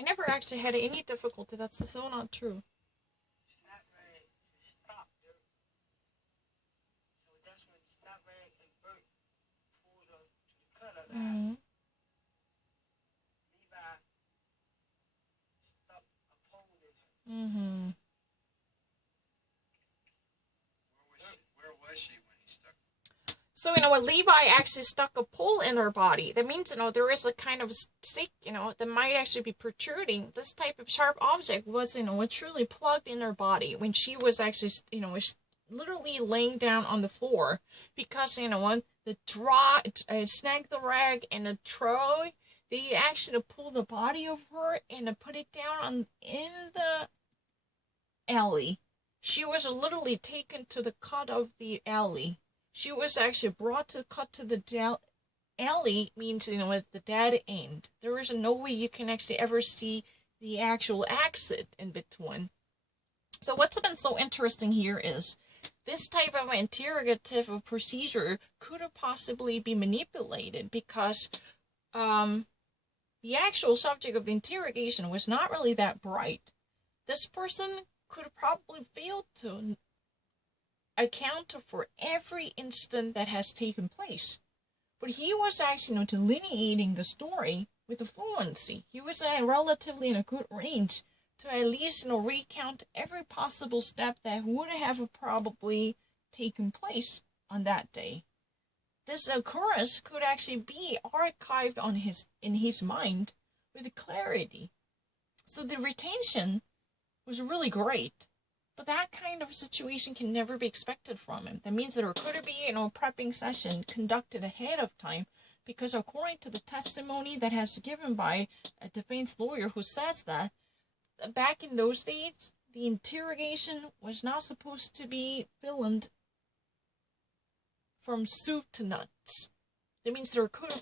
I never actually had any difficulty. That's so not true. It's not ready to stop there. So that's when it's not ready and Bert pulls her to the cutter line. Levi stuck a pole in her. Mm-hmm. Where was she when he stuck? So, you know, when Levi actually stuck a pole in her body, that means, you know, there is a kind of stick, you know, that might actually be protruding. This type of sharp object was, you know, truly plugged in her body when she was actually, you know, was literally laying down on the floor. Because, you know, when the snag the rag and the troy, they actually pull the body of her and put it down in the alley. She was literally taken to the cut of the alley. She was actually brought to cut to the alley, means, you know, at the dead end. There is no way you can actually ever see the actual exit in between. So what's been so interesting here is this type of interrogative procedure could have possibly be manipulated because the actual subject of the interrogation was not really that bright. This person could have probably failed to account for every instant that has taken place. But he was actually, you know, delineating the story with a fluency. He was relatively in a good range to at least, you know, recount every possible step that would have probably taken place on that day. This occurrence could actually be archived in his mind with clarity. So the retention was really great. But that kind of situation can never be expected from him. That means that there could be, you know, a prepping session conducted ahead of time, because according to the testimony that has given by a defense lawyer who says that, back in those days, the interrogation was not supposed to be filmed from soup to nuts. That means there could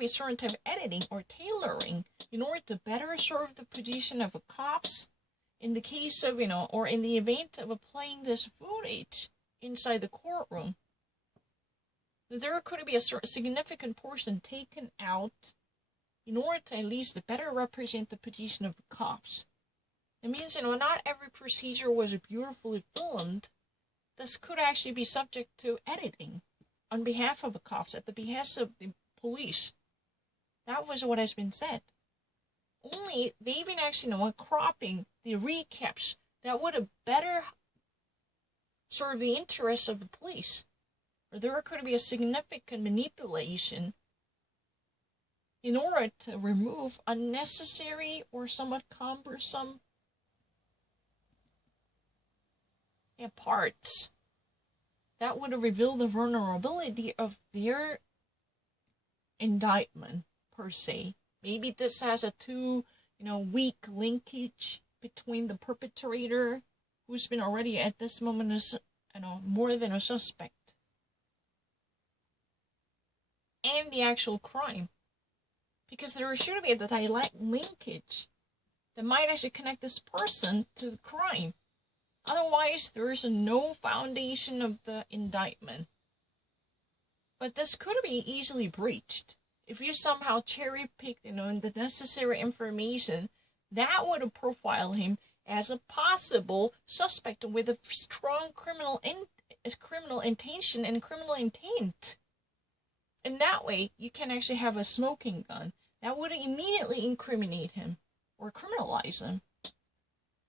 be a certain type of editing or tailoring in order to better serve the position of a cops. In the case of, you know, or in the event of playing this footage inside the courtroom, there could be a significant portion taken out in order to at least better represent the position of the cops. It means, you know, not every procedure was beautifully filmed. This could actually be subject to editing on behalf of the cops, at the behest of the police. That was what has been said. Only they even actually, you know, cropping the recaps that would have better served the interests of the police. Or there could be a significant manipulation in order to remove unnecessary or somewhat cumbersome parts that would have revealed the vulnerability of their indictment per se. Maybe this has a weak linkage between the perpetrator, who's been already at this moment more than a suspect, and the actual crime. Because there should be a direct linkage that might actually connect this person to the crime. Otherwise, there is no foundation of the indictment. But this could be easily breached. If you somehow cherry-picked, the necessary information, that would profile him as a possible suspect with a strong criminal intention and criminal intent. And that way, you can actually have a smoking gun that would immediately incriminate him or criminalize him.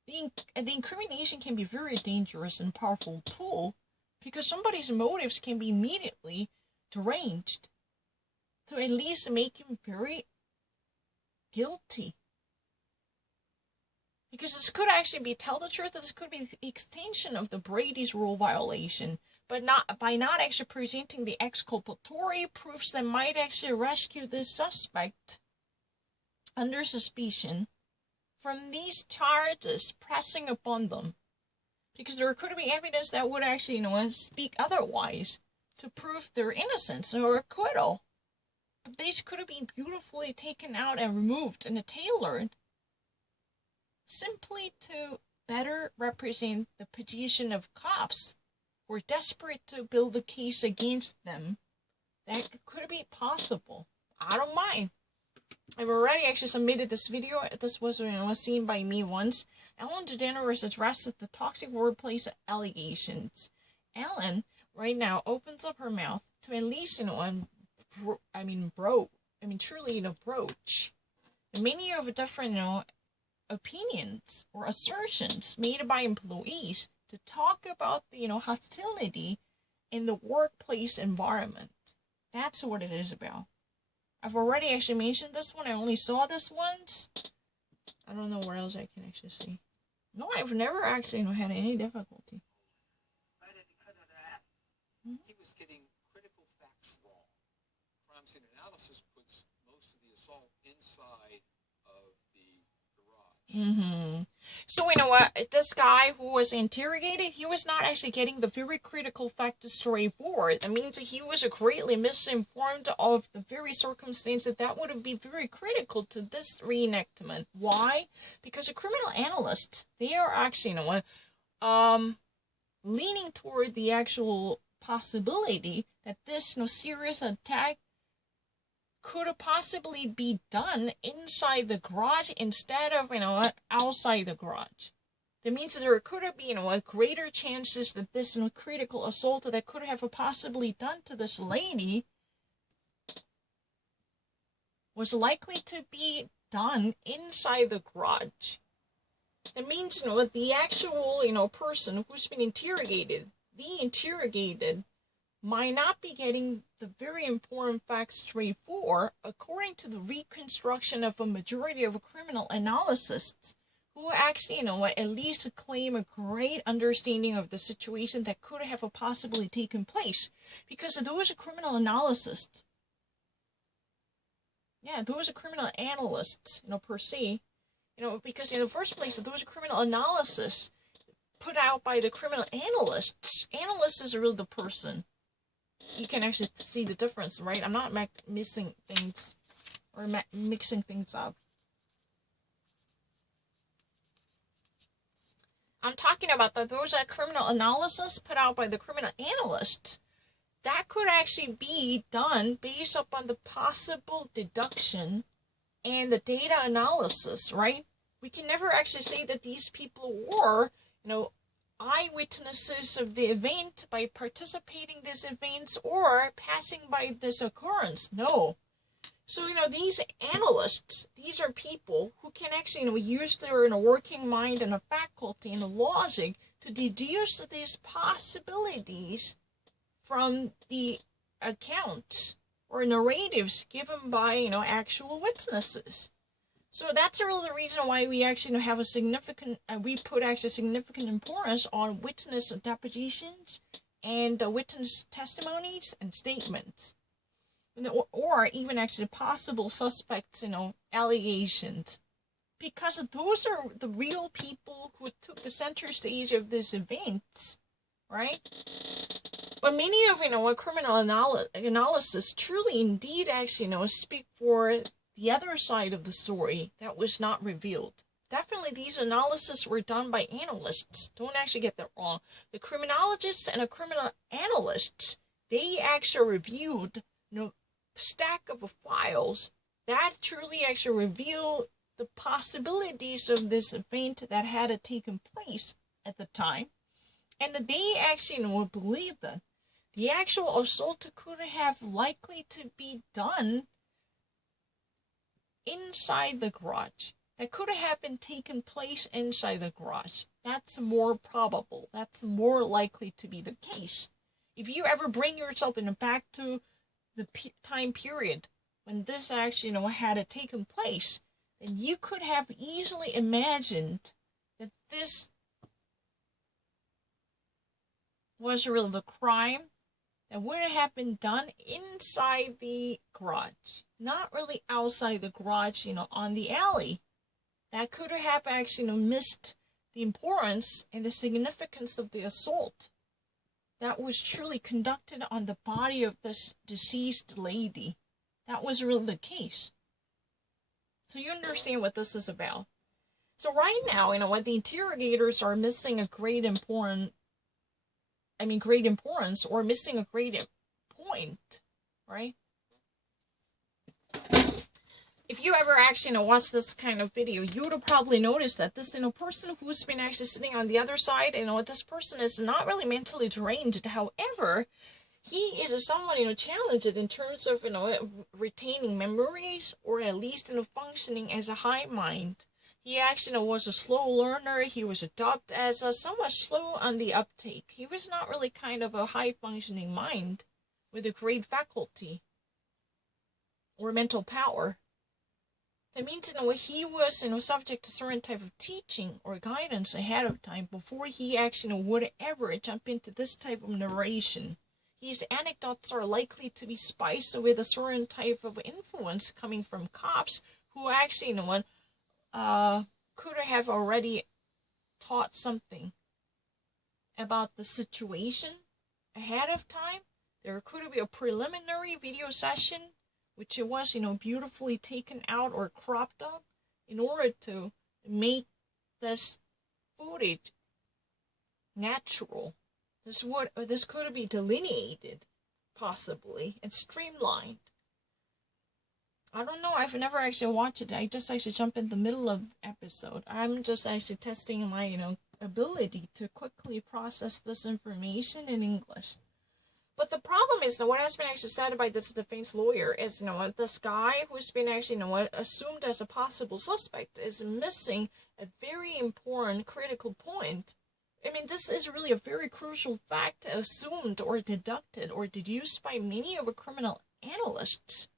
The incrimination can be a very dangerous and powerful tool because somebody's motives can be immediately deranged to at least make him very guilty. Because this could actually be, tell the truth, this could be the extension of the Brady's rule violation, but by not actually presenting the exculpatory proofs that might actually rescue this suspect under suspicion from these charges pressing upon them. Because there could be evidence that would actually, speak otherwise to prove their innocence or acquittal. But these could have been beautifully taken out and removed and tailored simply to better represent the position of cops who are desperate to build a case against them. That could be possible. I don't mind. I've already actually submitted this video. This was seen by me once. Ellen DeGeneres addresses the toxic workplace allegations. Ellen right now opens up her mouth to at least truly broach many of different opinions or assertions made by employees to talk about the hostility in the workplace environment. That's what it is about. I've already actually mentioned this one. I only saw this once. I don't know where else I can actually see. No, I've never actually had any difficulty. He was getting critical facts wrong. Crime scene analysis puts most of the assault inside of the garage. So you know what? This guy who was interrogated, he was not actually getting the very critical facts straightforward. That means that he was greatly misinformed of the very circumstances that would be very critical to this reenactment. Why? Because the criminal analysts, they are actually, leaning toward the actual possibility that this serious attack could possibly be done inside the garage instead of outside the garage. That means that there could have been greater chances that this critical assault that could have possibly done to this lady was likely to be done inside the garage. That means the actual person who's been interrogated, the interrogated, might not be getting the very important facts straightforward according to the reconstruction of a majority of criminal analysts who actually, at least claim a great understanding of the situation that could have possibly taken place. Because those criminal analysts, those criminal analysts, per se, because in the first place, those criminal analysis put out by the criminal analysts is really the person. You can actually see the difference, right? I'm not missing things or mixing things up. I'm talking about those criminal analysis put out by the criminal analysts. That could actually be done based upon the possible deduction and the data analysis, right? We can never actually say that these people were, eyewitnesses of the event by participating in these events or passing by this occurrence. No. So, these analysts, these are people who can actually, use their working mind and a faculty and a logic to deduce these possibilities from the accounts or narratives given by, actual witnesses. So that's really the reason why we actually have we put actually significant importance on witness depositions and witness testimonies and statements. Or even actually possible suspects, allegations. Because those are the real people who took the center stage of this event, right? But many of, criminal analysis truly indeed actually, speak for the other side of the story that was not revealed. Definitely these analyses were done by analysts. Don't actually get that wrong. The criminologists and the criminal analysts, they actually reviewed stack of files that truly actually reveal the possibilities of this event that had taken place at the time. And they actually would believe that the actual assault could have likely to be done inside the garage. That could have been taken place inside the garage. That's more probable. That's more likely to be the case. If you ever bring yourself back to the time period when this actually, had taken place, then you could have easily imagined that this was really the crime that would have been done inside the garage, not really outside the garage, on the alley. That could have actually, missed the importance and the significance of the assault that was truly conducted on the body of this deceased lady. That was really the case. So you understand what this is about. So right now, what the interrogators are missing a great importance or missing a great point, right? if you ever actually, watch this kind of video, you would have probably noticed that this, person who's been actually sitting on the other side, this person is not really mentally deranged. However, he is someone, challenged in terms of, retaining memories, or at least, functioning as a hive mind. He actually, was a slow learner. He was adopted as somewhat slow on the uptake. He was not really kind of a high-functioning mind with a great faculty or mental power. That means, he was, subject to certain type of teaching or guidance ahead of time before he actually, would ever jump into this type of narration. His anecdotes are likely to be spiced with a certain type of influence coming from cops who actually, could have already taught something about the situation ahead of time. There could be a preliminary video session which it was, beautifully taken out or cropped up in order to make this footage natural. This could be delineated, possibly, and streamlined. I don't know, I've never actually watched it. I just actually jump in the middle of the episode. I'm just actually testing my, ability to quickly process this information in English. But the problem is, what has been actually said by this defense lawyer is, this guy who's been actually, assumed as a possible suspect is missing a very important critical point. I mean, this is really a very crucial fact assumed or deducted or deduced by many of the criminal analysts.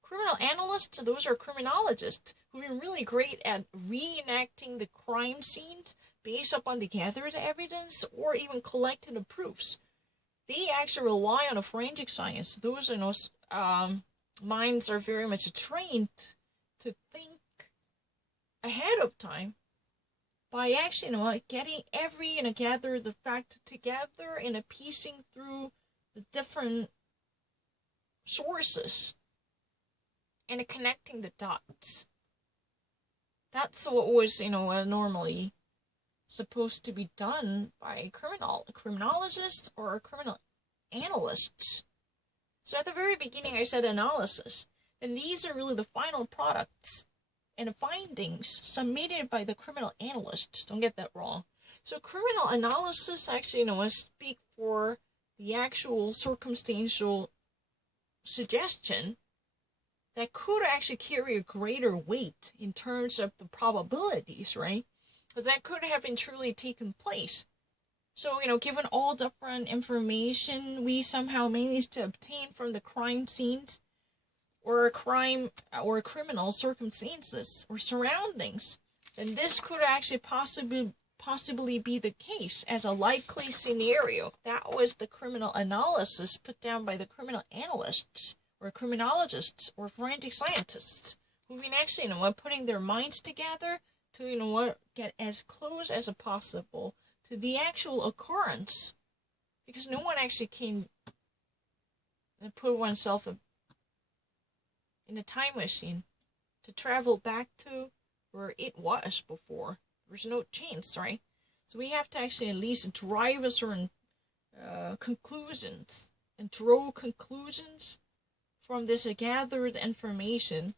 Criminal analysts, those are criminologists who've been really great at reenacting the crime scenes based upon the gathered evidence or even collecting the proofs. They actually rely on a forensic science. Those, minds are very much trained to think ahead of time by actually, getting every, gather the fact together and piecing through the different sources and connecting the dots. That's what was, normally supposed to be done by criminologists or criminal analysts. So at the very beginning I said analysis, and these are really the final products and findings submitted by the criminal analysts. Don't get that wrong. So criminal analysis actually, speak for the actual circumstantial suggestion that could actually carry a greater weight in terms of the probabilities, right? Because that could have been truly taken place. So, given all different information we somehow managed to obtain from the crime scenes, or a crime or criminal circumstances or surroundings, then this could actually possibly be the case as a likely scenario. That was the criminal analysis put down by the criminal analysts or criminologists or forensic scientists who've been actually, putting their minds together to, get as close as possible to the actual occurrence. Because no one actually can put oneself in a time machine to travel back to where it was before. There's no chance, right? So we have to actually at least drive a certain conclusions and draw conclusions from this gathered information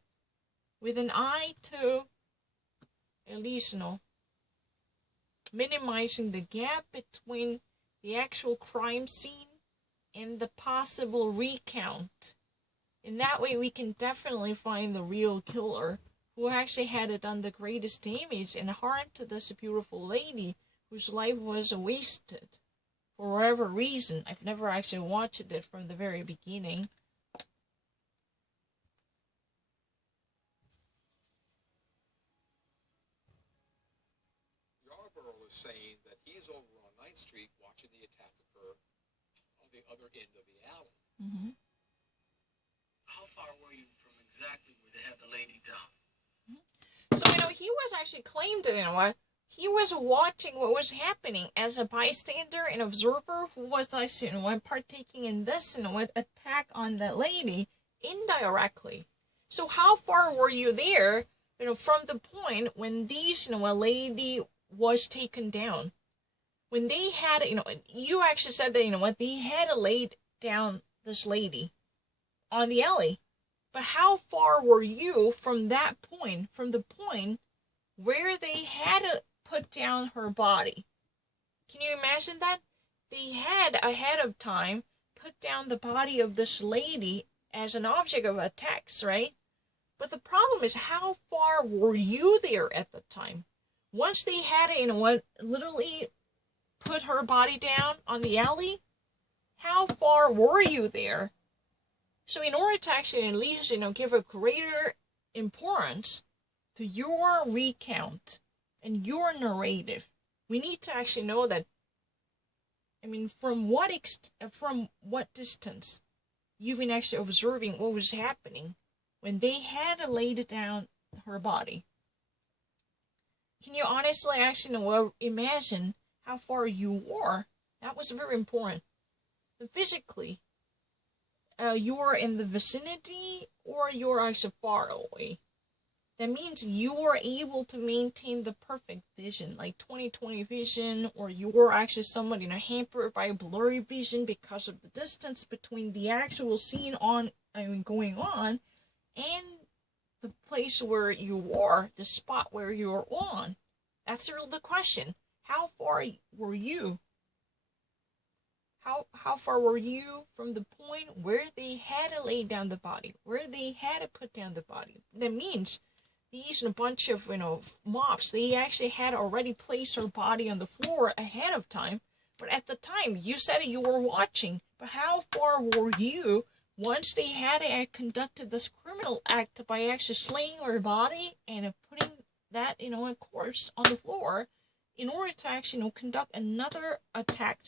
with an eye to at least, minimizing the gap between the actual crime scene and the possible recount. In that way, we can definitely find the real killer who actually had done the greatest damage and harm to this beautiful lady whose life was wasted for whatever reason. I've never actually watched it from the very beginning. Yarborough is saying that he's over on 9th Street watching the attack occur on the other end of the alley. Mm-hmm. How far were you from exactly where they had the lady down? So, he was actually claimed that, he was watching what was happening as a bystander and observer who was actually, partaking in this, attack on that lady indirectly. So how far were you there, from the point when these, a lady was taken down? When they had, you actually said that, they had laid down this lady on the alley. But how far were you from that point, from the point where they had to put down her body? Can you imagine that? They had, ahead of time, put down the body of this lady as an object of attacks, right? But the problem is, how far were you there at the time? Once they had it, literally put her body down on the alley, how far were you there? So in order to actually at least, give a greater importance to your recount and your narrative, we need to actually know that, from what distance you've been actually observing what was happening when they had to lay down her body. Can you honestly actually imagine how far you were? That was very important. Physically, you were in the vicinity or you're actually far away. That means you were able to maintain the perfect vision, like 20/20 vision, or you were actually somebody hampered by blurry vision because of the distance between the actual scene going on and the place where you were, the spot where you were on. That's the question. How far were you? How far were you from the point where they had to lay down the body, where they had to put down the body? That means these bunch of mobs, they actually had already placed her body on the floor ahead of time. But at the time, you said you were watching. But how far were you once they had conducted this criminal act by actually slaying her body and putting that a corpse on the floor in order to actually conduct another attack?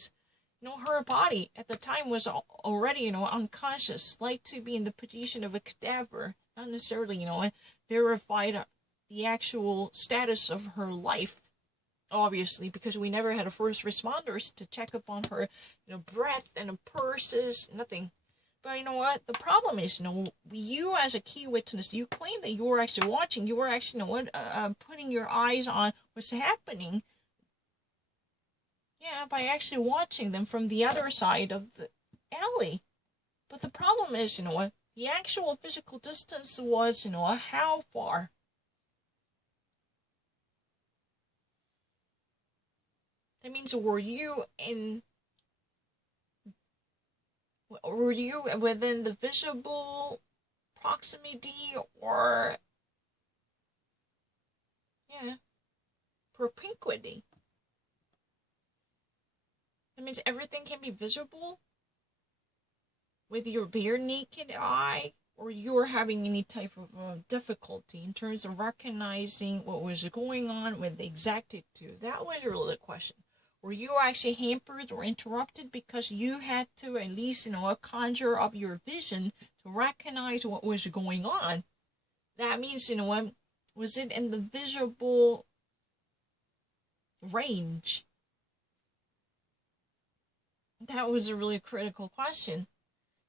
Her body at the time was already, unconscious, like to be in the position of a cadaver, not necessarily, verified the actual status of her life, obviously, because we never had a first responders to check up on her, breath and pulses, nothing. But you know what? The problem is, you as a key witness, you claim that you were actually watching, you were actually, putting your eyes on what's happening. Yeah, by actually watching them from the other side of the alley. But the problem is, the actual physical distance was, how far? That means, were you within the visible proximity or, propinquity? That means everything can be visible with your bare naked eye, or you're having any type of difficulty in terms of recognizing what was going on with the exactitude. That was really the question. Were you actually hampered or interrupted because you had to at least, conjure up your vision to recognize what was going on? That means, was it in the visible range? That was a really critical question.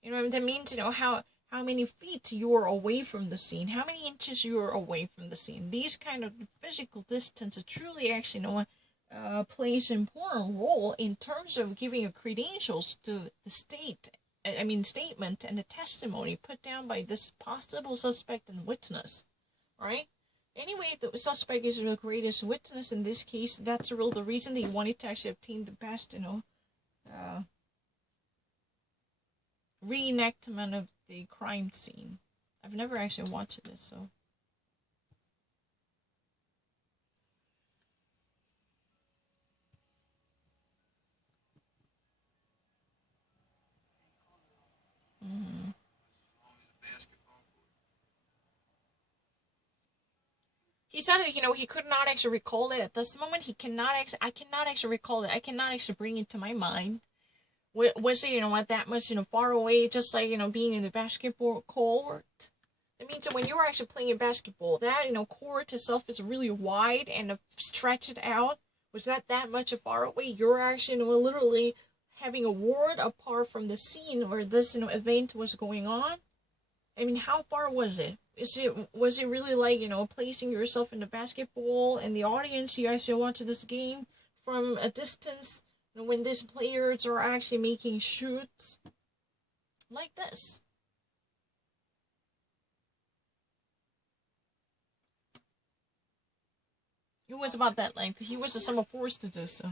That means, how many feet you are away from the scene, how many inches you are away from the scene. These kind of physical distance truly actually, plays an important role in terms of giving credentials to the statement and the testimony put down by this possible suspect and witness, right? Anyway, the suspect is the greatest witness in this case. That's the reason they wanted to actually obtain the best, reenactment of the crime scene. I've never actually watched this, so. Mm-hmm. He said that, he could not actually recall it at this moment. I cannot actually recall it. I cannot actually bring it to my mind. Was it, that much, far away, just like, being in the basketball court? That means that when you're actually playing basketball, that, court itself is really wide and stretched out. Was that much far away? You're actually, literally having a ward apart from the scene where this, event was going on? How far was it? Was it really like, placing yourself in the basketball and the audience, you actually watch this game from a distance, when these players are actually making shoots like this? It was about that length. He was somewhat forced to do so.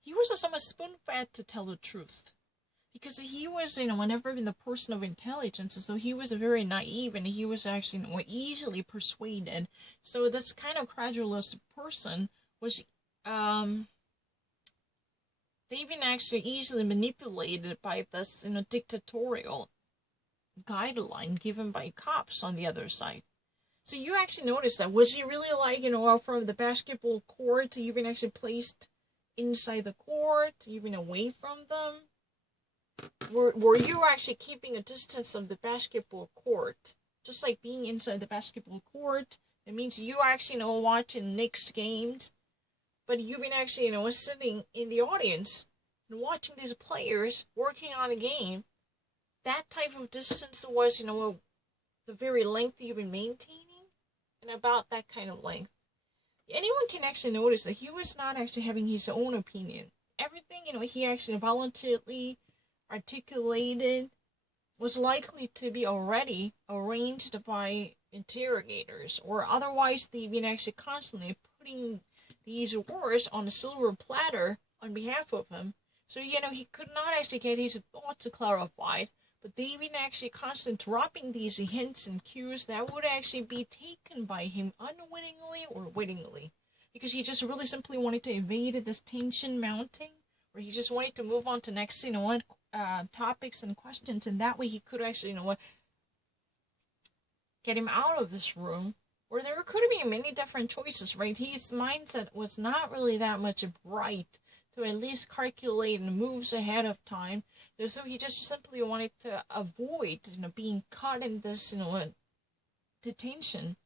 He was somewhat spoon-fed to tell the truth. Because he was, whenever in the person of intelligence, so he was very naive and he was actually easily persuaded. So this kind of credulous person was, they've been actually easily manipulated by this, dictatorial guideline given by cops on the other side. So you actually notice that. Was he really like, from the basketball court, even actually placed inside the court, even away from them? Were you actually keeping a distance of the basketball court? Just like being inside the basketball court, it means you actually, watching Knicks games, but you've been actually, sitting in the audience and watching these players working on the game. That type of distance was, the very length you've been maintaining, and about that kind of length. Anyone can actually notice that he was not actually having his own opinion. Everything, he actually voluntarily articulated was likely to be already arranged by interrogators, or otherwise they've been actually constantly putting these words on a silver platter on behalf of him. So, he could not actually get his thoughts clarified, but they've been actually constantly dropping these hints and cues that would actually be taken by him unwittingly or wittingly. Because he just really simply wanted to evade this tension mounting, or he just wanted to move on to next, topics and questions, and that way he could actually, get him out of this room. Or there could have been many different choices, right? His mindset was not really that much bright to at least calculate moves ahead of time. So he just simply wanted to avoid, being caught in this, detention.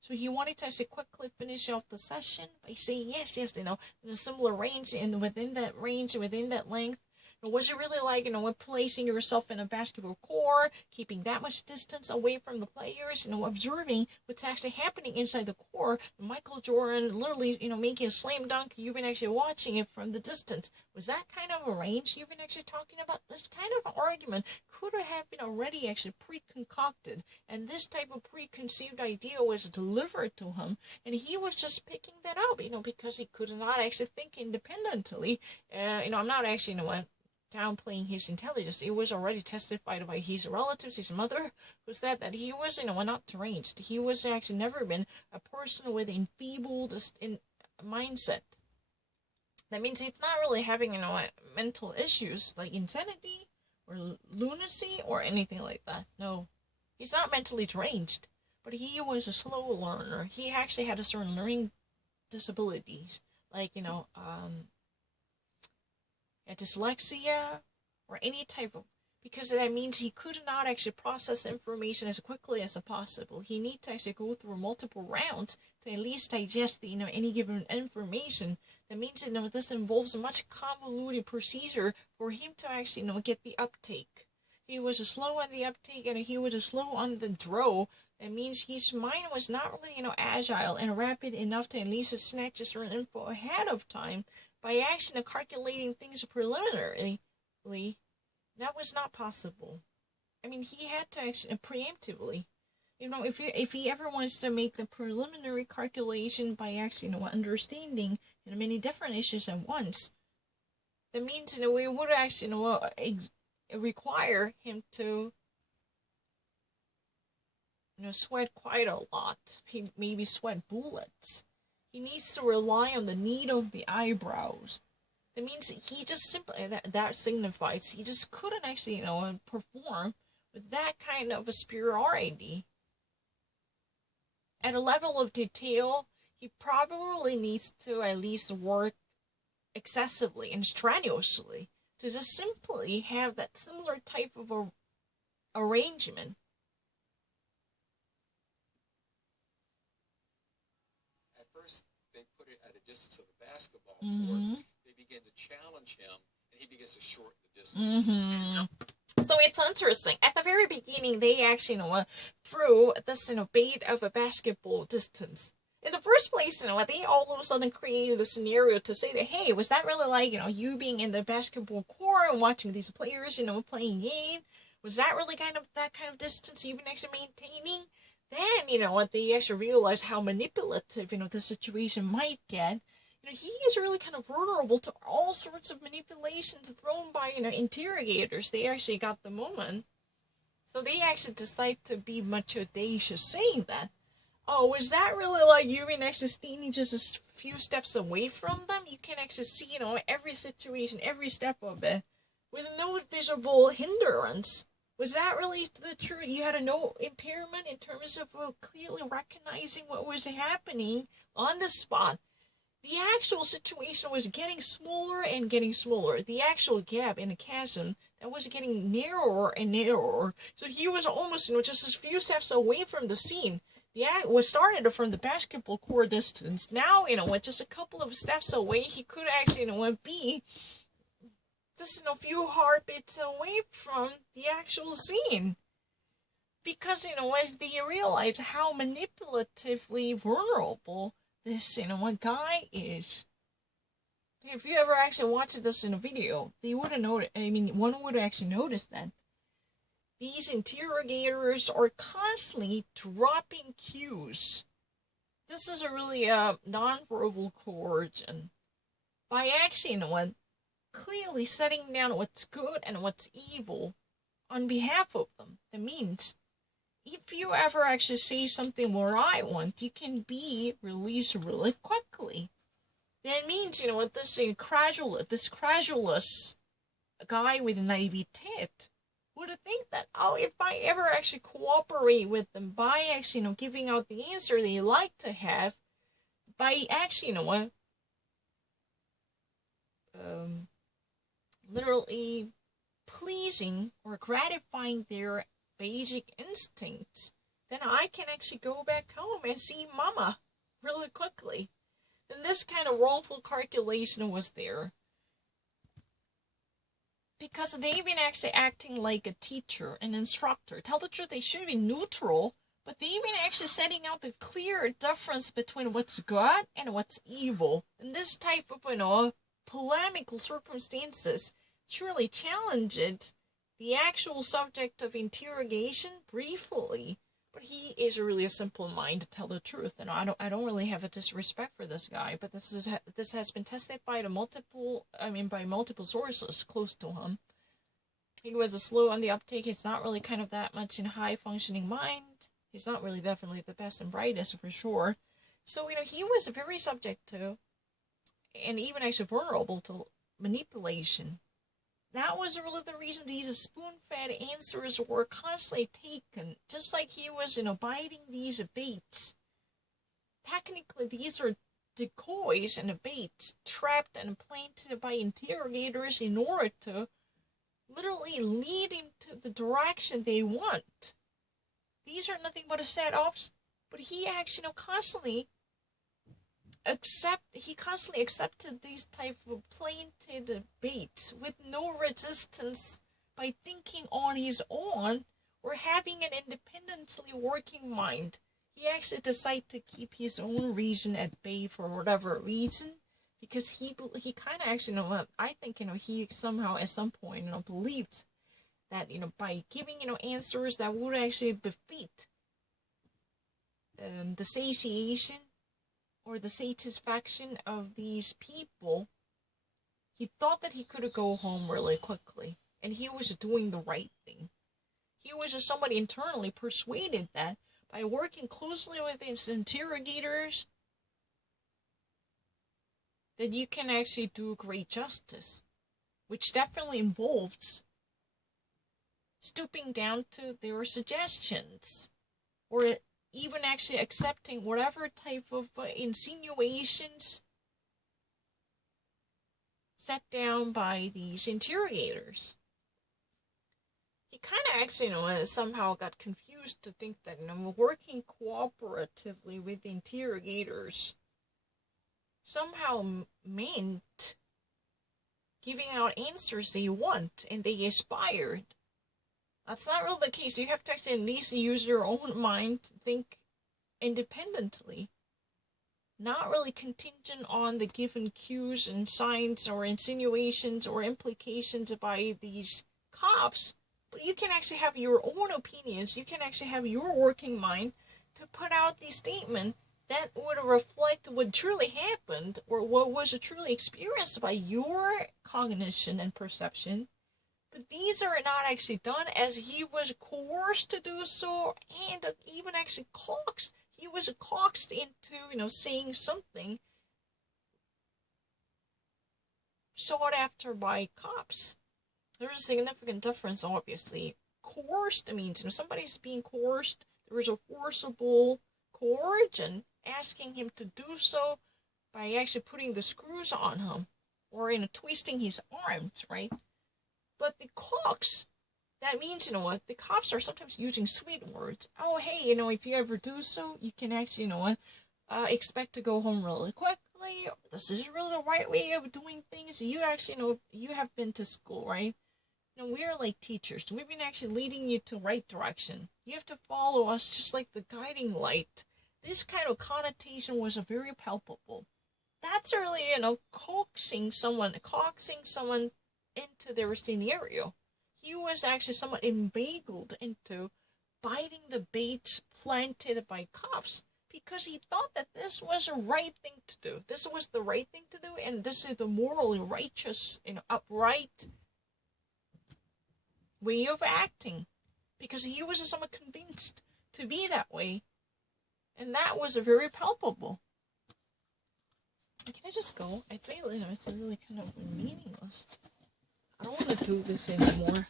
So he wanted to actually quickly finish off the session by saying yes, in a similar range, and within that range, within that length. Was it really like, placing yourself in a basketball court, keeping that much distance away from the players, observing what's actually happening inside the court? Michael Jordan literally, making a slam dunk, you've been actually watching it from the distance. Was that kind of a range you've been actually talking about? This kind of argument could have been already actually pre-concocted, and this type of preconceived idea was delivered to him, and he was just picking that up, because he could not actually think independently. I'm not actually, downplaying his intelligence. It was already testified by his relatives, his mother, who said that he was, not deranged. He was actually never been a person with enfeebled mindset. That means he's not really having, mental issues like insanity or lunacy or anything like that. No, he's not mentally deranged, but he was a slow learner. He actually had a certain learning disabilities, like, dyslexia, or any type of, because that means he could not actually process information as quickly as possible. He needs to actually go through multiple rounds to at least digest the, any given information. That means, this involves a much convoluted procedure for him to actually, get the uptake. He was slow on the uptake, and he was slow on the draw. That means his mind was not really, agile and rapid enough to at least snatch certain info ahead of time. By actually calculating things preliminarily, that was not possible. I mean, he had to actually preemptively. If he ever wants to make the preliminary calculation by actually, understanding many different issues at once, that means, it would actually, require him to, sweat quite a lot. He maybe sweat bullets. He needs to rely on the need of the eyebrows. That means he just simply, that signifies he just couldn't actually, perform with that kind of a superiority. At a level of detail, he probably needs to at least work excessively and strenuously to just simply have that similar type of arrangement. They put it at a distance of a basketball court. They begin to challenge him, and he begins to shorten the distance. So it's interesting. At the very beginning, they actually, threw this, bait of a basketball distance. In the first place, they all of a sudden created a scenario to say that, hey, was that really like, you being in the basketball court and watching these players, playing game? Was that really kind of that kind of distance you've been actually maintaining? then, what they actually realize how manipulative, the situation might get. He is really kind of vulnerable to all sorts of manipulations thrown by, interrogators. They actually got the moment. So they actually decide to be much audacious, saying that, oh, is that really like you and actually standing just a few steps away from them? You can actually see, every situation, every step of it, with no visible hindrance. Was that really the truth? You had no impairment in terms of clearly recognizing what was happening on the spot. The actual situation was getting smaller and getting smaller. The actual gap in the chasm that was getting narrower and narrower. So he was almost, just a few steps away from the scene. The act was started from the basketball court distance. Now, just a couple of steps away, he could actually, be just a few heartbeats away from the actual scene. Because, they realize how manipulatively vulnerable this, guy is. If you ever actually watched this in a video, they would have noticed, one would actually notice that these interrogators are constantly dropping cues. This is a really non-verbal coercion. By actually, clearly setting down what's good and what's evil on behalf of them. That means, if you ever actually say something more I want, you can be released really quickly. That means, this credulous guy with naivete would think that, oh, if I ever actually cooperate with them by actually, giving out the answer they like to have, by actually, literally pleasing or gratifying their basic instincts, then I can actually go back home and see mama really quickly. And this kind of wrongful calculation was there. Because they've been actually acting like a teacher, an instructor. Tell the truth, they should be neutral, but they've been actually setting out the clear difference between what's good and what's evil. And this type of, polemical circumstances surely challenges the actual subject of interrogation briefly. But he is really a simple mind, to tell the truth, and I don't really have a disrespect for this guy. But this has been tested by multiple sources close to him. He was a slow on the uptake. He's not really kind of that much in high functioning mind. He's not really definitely the best and brightest for sure. So he was very subject to, and even actually vulnerable to, manipulation. That was really the reason these spoon-fed answers were constantly taken, just like he was, biting these baits. Technically, these are decoys and baits trapped and planted by interrogators in order to literally lead him to the direction they want. These are nothing but setups, but he actually, constantly accepted these type of planted baits with no resistance by thinking on his own or having an independently working mind. He actually decided to keep his own reason at bay for whatever reason, because he kind of actually, I think, he somehow at some point, believed that, by giving, answers that would actually befit the satiation or the satisfaction of these people, he thought that he could go home really quickly, and he was doing the right thing. He was just somebody internally persuaded that by working closely with his interrogators, that you can actually do great justice, which definitely involves stooping down to their suggestions, or even actually accepting whatever type of insinuations set down by these interrogators. He kind of actually, somehow got confused to think that, working cooperatively with interrogators somehow meant giving out answers they want and they aspired. That's not really the case. You have to actually at least use your own mind to think independently. Not really contingent on the given cues and signs or insinuations or implications by these cops. But you can actually have your own opinions. You can actually have your working mind to put out the statement that would reflect what truly happened or what was truly experienced by your cognition and perception. But these are not actually done, as he was coerced to do so, and even actually coaxed. He was coaxed into, saying something sought after by cops. There's a significant difference, obviously. Coerced means, somebody's being coerced. There is a forcible coercion asking him to do so by actually putting the screws on him or twisting his arms, right? But the coax, that means, the cops are sometimes using sweet words. Oh, hey, if you ever do so, you can actually, expect to go home really quickly. This is really the right way of doing things. You actually, you have been to school, right? We are like teachers. We've been actually leading you to the right direction. You have to follow us just like the guiding light. This kind of connotation was very palpable. That's really, coaxing someone into their scenario. He was actually somewhat inveigled into biting the bait planted by cops because he thought that this was the right thing to do. This was the right thing to do, and this is the morally righteous, upright way of acting, because he was somewhat convinced to be that way, and that was very palpable. Can I just go? I feel it's really kind of meaningless. I don't want to do this anymore.